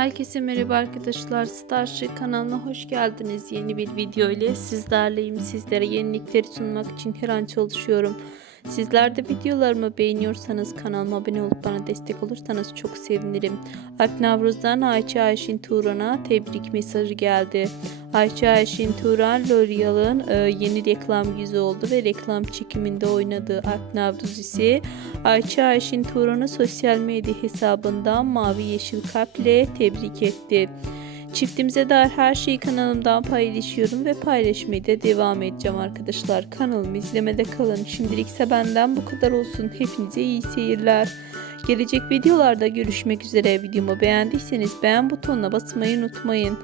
Herkese merhaba arkadaşlar. Starship kanalına hoş geldiniz. Yeni bir video ile sizlerleyim. Sizlere yenilikleri sunmak için her an çalışıyorum. Sizler de videolarımı beğeniyorsanız kanalıma abone olup bana destek olursanız çok sevinirim. Alp Navruz'dan Ayça Ayşin Turan'a tebrik mesajı geldi. Ayça Ayşin Turan L'Oreal'ın e, yeni reklam yüzü oldu ve reklam çekiminde oynadığı Alp Navruz ise Ayça Ayşin Turan'ı sosyal medya hesabından mavi yeşil kalp ile tebrik etti. Çiftimize dair her şeyi kanalımdan paylaşıyorum ve paylaşmaya da devam edeceğim arkadaşlar. Kanalımı izlemede kalın. Şimdilik ise benden bu kadar olsun. Hepinize iyi seyirler. Gelecek videolarda görüşmek üzere. Videomu beğendiyseniz beğen butonuna basmayı unutmayın.